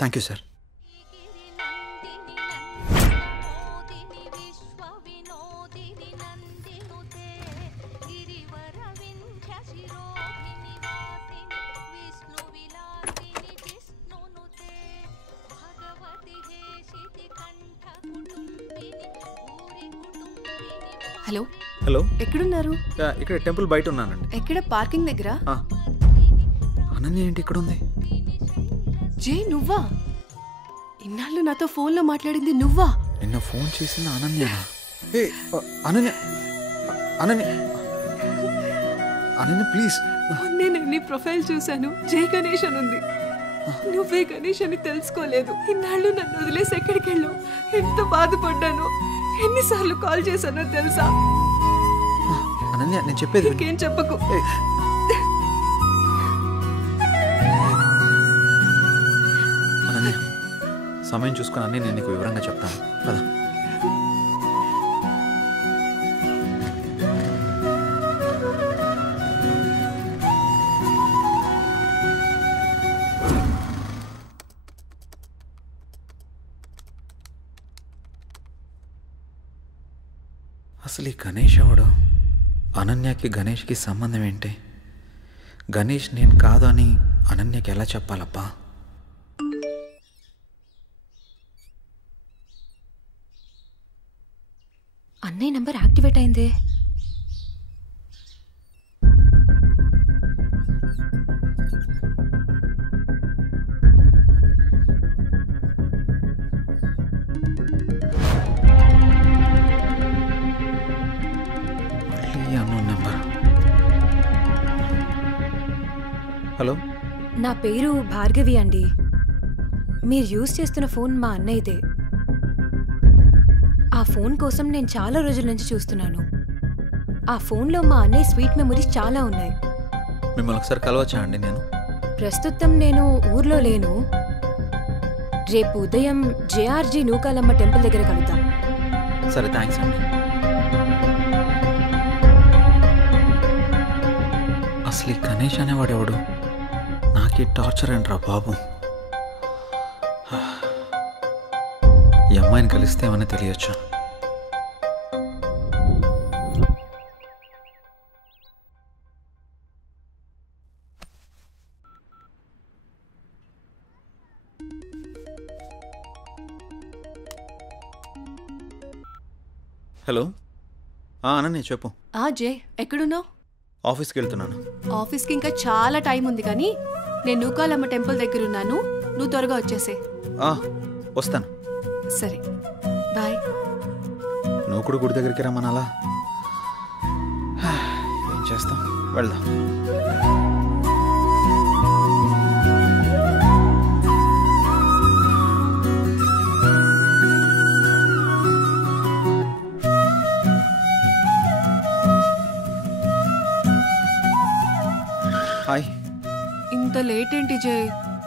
Thank you sir. Hello hello, ఎక్కడున్నారు? ఇక్కడ temple బయట ఉన్నానండి. ఎక్కడ? పార్కింగ్ దగ్గర. అనన్య ఏంటి ఇక్కడ ఉంది? జే, నువ్వా? ఇన్నాళ్ళు నాతో ఫోన్లో మాట్లాడింది నువ్వా? నిన్న ఫోన్ చేసింది అనన్య. అనన్య అనన్య అనన్య ప్లీజ్. నేను నీ ప్రొఫైల్ చూశాను, జే గణేష్ అని ఉంది. నువ్వే గణేష్ అని తెలుసుకోలేదు. ఇన్నాళ్ళు నన్ను వదిలేసి ఎక్కడికి వెళ్ళావు? ఎంత బాధపడ్డాను, ఎన్నిసార్లు కాల్ చేశానో తెలుసా? అనన్య నేను చెప్పేది ఇంకేం చెప్పకు. అనన్య సమయం చూసుకుని అన్నీ నేను నీకు వివరంగా చెప్తాను కదా. అసలు ఈ గణేష్ ఎవడు? అనన్యకి గణేష్కి సంబంధం ఏంటి? గణేష్ నేను కాదు అని అనన్యకి ఎలా చెప్పాలబ్బా? అన్నయ్య నంబర్ యాక్టివేట్ అయిందే. హలో, నా పేరు భార్గవి అండి. మీరు యూజ్ చేస్తున్న ఫోన్ మా అన్నయ్యదే. ఆ ఫోన్ కోసం నేను చాలా రోజుల నుంచి చూస్తున్నాను. ఆ ఫోన్లో మా అన్నయ్య స్వీట్ మెమరీస్ చాలా ఉన్నాయి. మిమ్మల్ని ఒకసారి కలవచ్చా అండి? నేను ప్రస్తుతం నేను ఊర్లో లేను. రేపు ఉదయం జేఆర్జీ నూకాలమ్మ టెంపుల్ దగ్గర కలుద్దాం. సరే, థ్యాంక్స్ అండి. అసలు ఈ గణేష్ అనేవాడెవడు? నాకీ టార్చర్ ఏంట్రా బాబు. ఈ అమ్మాయిని కలిస్తే ఏమని తెలియచ్చు. హలో, అనన్య చెప్పు. జే, ఎక్కడున్నావు? ఆఫీస్కి వెళ్తున్నాను. ఆఫీస్కి ఇంకా చాలా టైం ఉంది, కానీ నేను నూకాలమ్మ టెంపుల్ దగ్గర ఉన్నాను. నువ్వు త్వరగా వచ్చేసే. వస్తాను. సరే, బాయ్. నువ్వు కూడా గుడి దగ్గరికి రమ్మనాలా? ఏం చేస్తాం, వెళ్దాం. హాయ్. ఇంత లేట్ ఏంటి జే?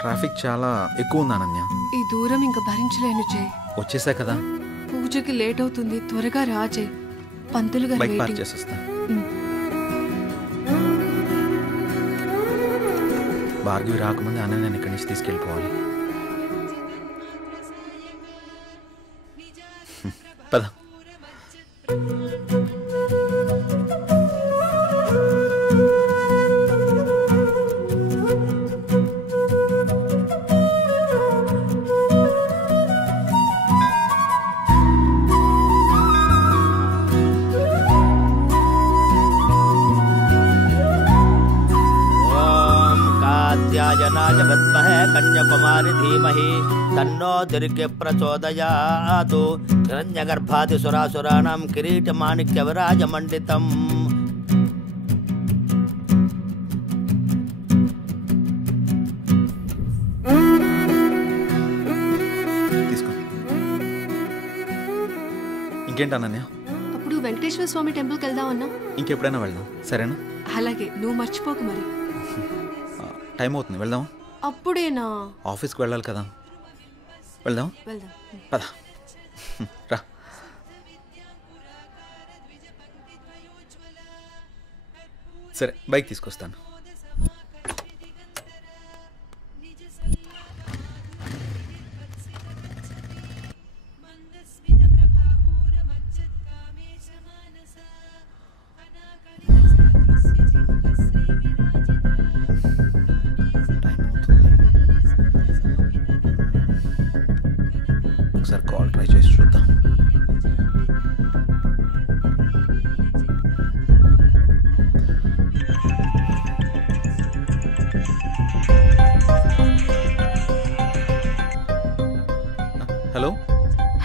ట్రాఫిక్ చాలా ఎక్కువ ఉంది అనన్య. ఈ దూరం ఇంకా భరించలేను జే. వచ్చేసా కదా. పూజకి లేట్ అవుతుంది, త్వరగా రా జే. పంతులు గారు బైక్ పార్క్ వెయిటింగ్. చేసేస్తా. భార్గవి రాకముందే అనన్యని ఇక్కడి నుంచి తీసుకెళ్ళిపోవాలి. పద. जनाय विद्महे कन्याकुमारी धीमहि तन्नो दुर्गे प्रचोदयातु हिरण्यगर्भादिसुरासुराणां किरीटमाणिक्यविराजमण्डितम् తీసుకో. ఇంకేంటి అనన్య? అప్పుడు వెంకటేశ్వర స్వామి టెంపుల్కి వెళ్దామన్నా. ఇంకెప్పుడైనా వెళ్దాం, సరేనా? అలాగే, నువ్వు మర్చిపోకు మరి. టైం అవుతుంది, వెళ్దాం. అప్పుడేనా? ఆఫీస్కి వెళ్ళాలి కదా. వెళ్దాం. వెళ్దాం, పద. రా. సరే, బైక్ తీసుకొస్తాను.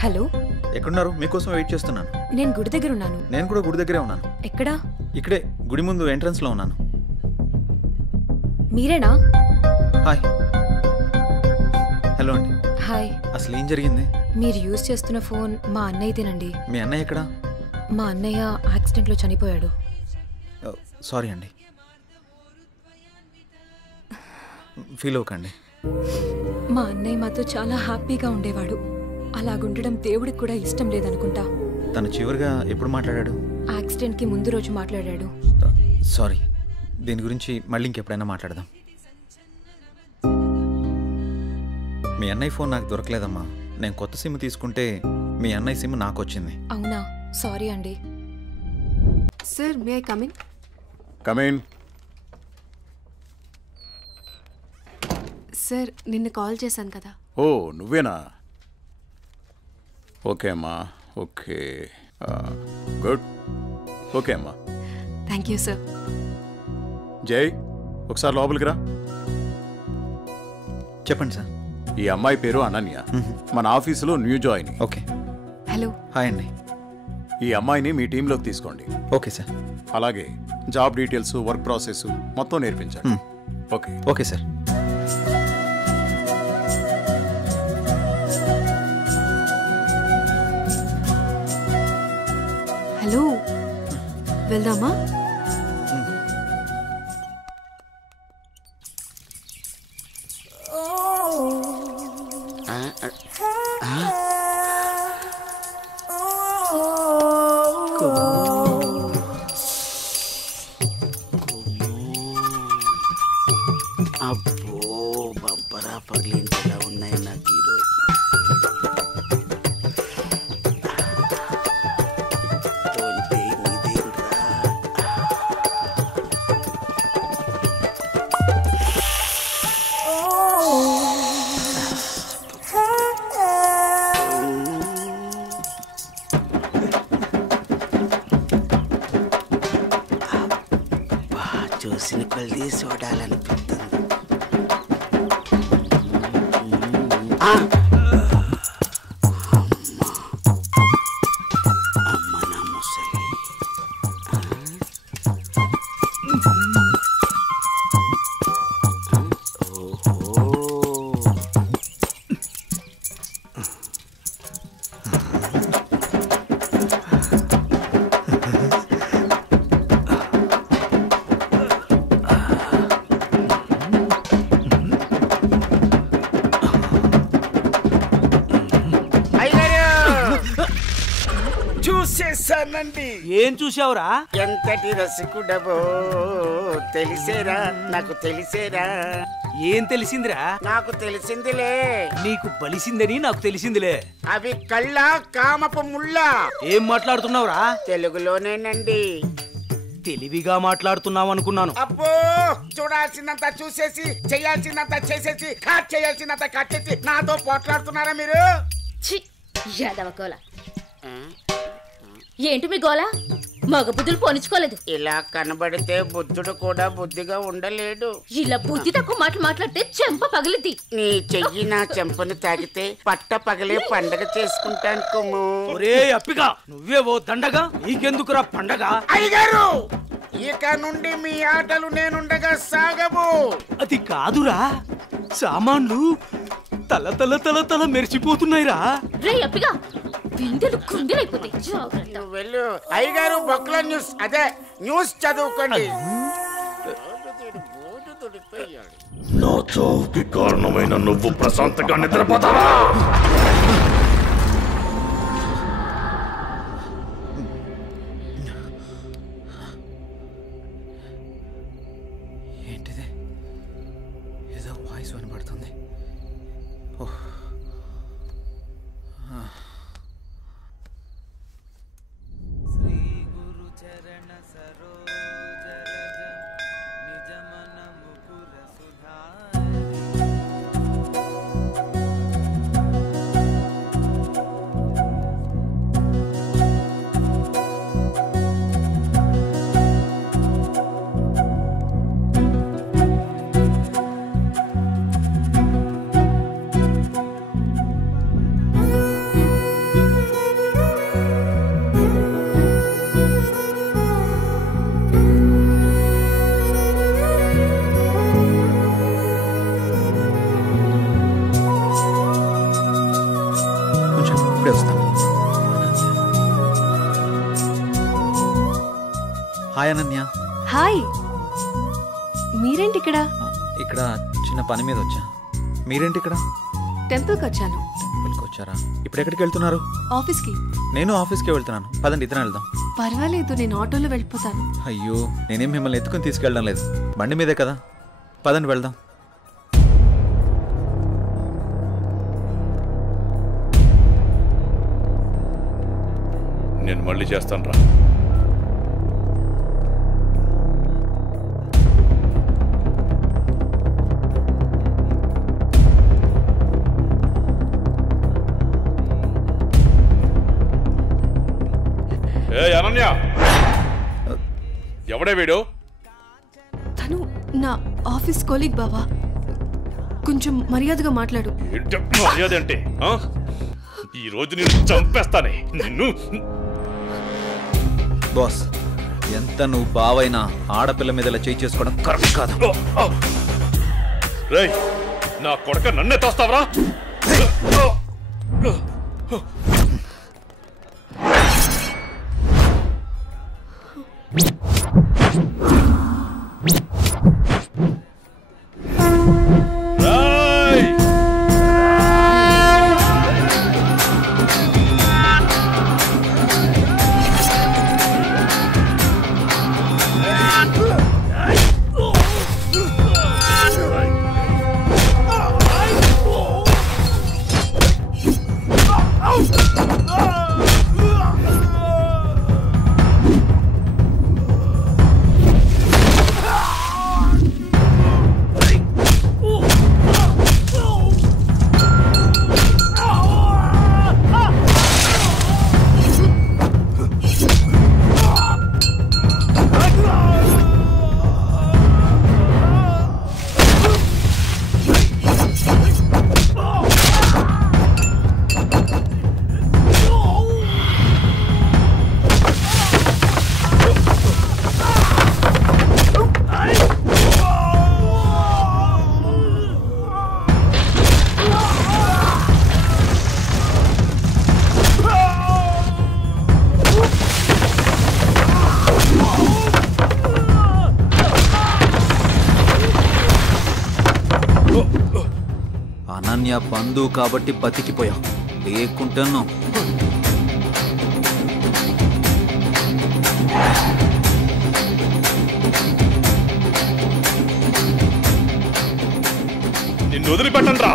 హలో, ఎక్కడున్నారు? మీకోసం వెయిట్ చేస్తున్నాను. నేను గుడి దగ్గర ఉన్నాను. నేను కూడా గుడి దగ్గరే ఉన్నాను. ఎక్కడా? ఇక్కడే గుడి ముందు ఎంట్రన్స్లో ఉన్నాను. మీరేనా? హాయ్. హలో అండి. హాయ్. అసలు ఏం జరిగింది? మీరు యూజ్ చేస్తున్న ఫోన్ మా అన్నయ్యదేనండి. మీ అన్నయ్య ఎక్కడా? మా అన్నయ్య యాక్సిడెంట్లో చనిపోయాడు. సారీ అండి. ఫీల్ అవ్వకండి. మా అన్నయ్య మాతో చాలా హ్యాపీగా ఉండేవాడు. అలాగుండడం దేవుడికి కూడా ఇష్టం లేదనుకుంటా. తను చివరిగా ఎప్పుడు మాట్లాడాడు? యాక్సిడెంట్కి ముందు రోజు మాట్లాడాడు. సారీ. దీని గురించి మళ్ళీ ఇంకెప్పుడైనా మాట్లాడదాం. మీ అన్నయ్య ఫోన్ నాకు దొరకలేదమ్మా. నేను కొత్త సిమ్ తీసుకుంటే మీ అన్నయ్య సిమ్ నాకు వచ్చింది. అవునా? సారీ అండి. Sir, may I come in? Come in. Sir, నిన్న కాల్ చేశాను కదా. ఓ, నువ్వేనా? ఓకే అమ్మా. Okay, good. ఓకే అమ్మా. Thank you sir. జై, ఒకసారి లోపలికి రా. చెప్పండి సార్. ఈ అమ్మాయి పేరు అనన్య, మన ఆఫీసులో new join. Okay. Hello. Hi అండి. ఈ అమ్మాయిని మీ టీంలోకి తీసుకోండి. Okay sir. అలాగే జాబ్ డీటెయిల్స్, వర్క్ ప్రాసెస్ మొత్తం నేర్పించండి. ఓకే. Okay sir. హలో, వెళ్దామా? అబ్బో, బంపరా పగిలించేలా ఉన్నాయి నాకు ఈరోజు. చూసిన కొద్ది చూడాలనిపిస్తుంది. అమ్మ నా ముసలి. చూసేసానండి. ఏం చూసావురా? ఎంతటి రసికుడవో తెలిసేరా, నాకు తెలిసేరా. ఏం తెలిసిందిరా? నాకు తెలిసిందిలే. నీకు బలిసిందని నాకు తెలిసిందిలే. అవి కళ్ళ కామపు ముళ్ళ. ఏం మాట్లాడుతున్నావురా? తెలుగులోనేనండి. తెలివిగా మాట్లాడుతున్నావు అనుకున్నాను. అబ్బో, చూడాల్సిందంతా చూసేసి, చేయాల్సిందంతా చేసేసి, కట్ చేయాల్సిందంతా కట్ చేసి నాతో పోట్లాడుతున్నారా మీరు? ఏంటి మీ గోల? మగ బుద్ధులు పోనిచ్చుకోలేదు. ఇలా కనబడితే బుద్ధుడు కూడా బుద్ధిగా ఉండలేడు. ఇలా బుద్ధి తక్కువ మాటలు మాట్లాడితే చెంప పగిలిద్ది. నీ చెయ్యి నా చెంపను తాగితే పట్ట పగలే పండగ చేసుకుంటాను కొమ్ము. ఒరే అప్పిగా, నువ్వే ఓ దండగా, నీకెందుకురా పండగ? అయ్యగారు, ఇక నుండి మీ ఆటలు నేనుండగా సాగవు. అది కాదురా, సామాన్లు తల తల తల తల మెరిచిపోతున్నాయిరా. రే అప్పిగా, బిందెలు కుండెలైపోతాయి. జాగ్రత్త. వెళ్ళు అయ్యగారు, బొక్కల న్యూస్, అదే న్యూస్ చదువుకోండి. నా చావుకి కారణమైన నువ్వు ప్రశాంతంగా నిద్రపోతావా? ఏంటిది? ఏదో వాయిస్ వినబడుతుంది. ఓహ్, శ్రీ గురు చరణ సరోజ నిజ మన ముకుర సుధారి. హాయ్ అనన్య. హాయ్, మీరేంటి ఇక్కడ? ఇక్కడ చిన్న పని మీద వచ్చా. మీరేంటి ఇక్కడ? టెంపుల్కి వచ్చాను. టెంపుల్కి వచ్చారా? ఇప్పుడు ఎక్కడికి వెళ్తున్నారు? ఆఫీస్కి. నేను ఆఫీస్కి వెళ్తున్నాను. పదండి, ఇద్దరం వెళ్దాం. పర్వాలేదు, నేను ఆటోలో వెళ్ళిపోతాను. అయ్యో, నేనేం మిమ్మల్ని ఎత్తుకుని తీసుకెళ్ళడం లేదు, బండి మీదే కదా. పదండి వెళ్దాం. నేను మళ్ళీ చేస్తాను రా. ఏ అనన్య, ఎవడే వీడు? తను నా ఆఫీస్ కొలీగ్ బావా. కొంచెం మర్యాదగా మాట్లాడు. మర్యాద అంటే ఈ రోజు నేను చంపేస్తానే నిన్ను. బాస్, ఎంత నువ్వు బావైనా ఆడపిల్ల మీద ఇలా చేయి చేసుకోవడం కరెక్ట్ కాదు. రేయ్, నా కొడక నన్నే తోస్తావరా? అనన్య బంధు కాబట్టి బతికిపోయావు, లేకుంటాను. నిన్ను వదిలిపెట్టండి రా.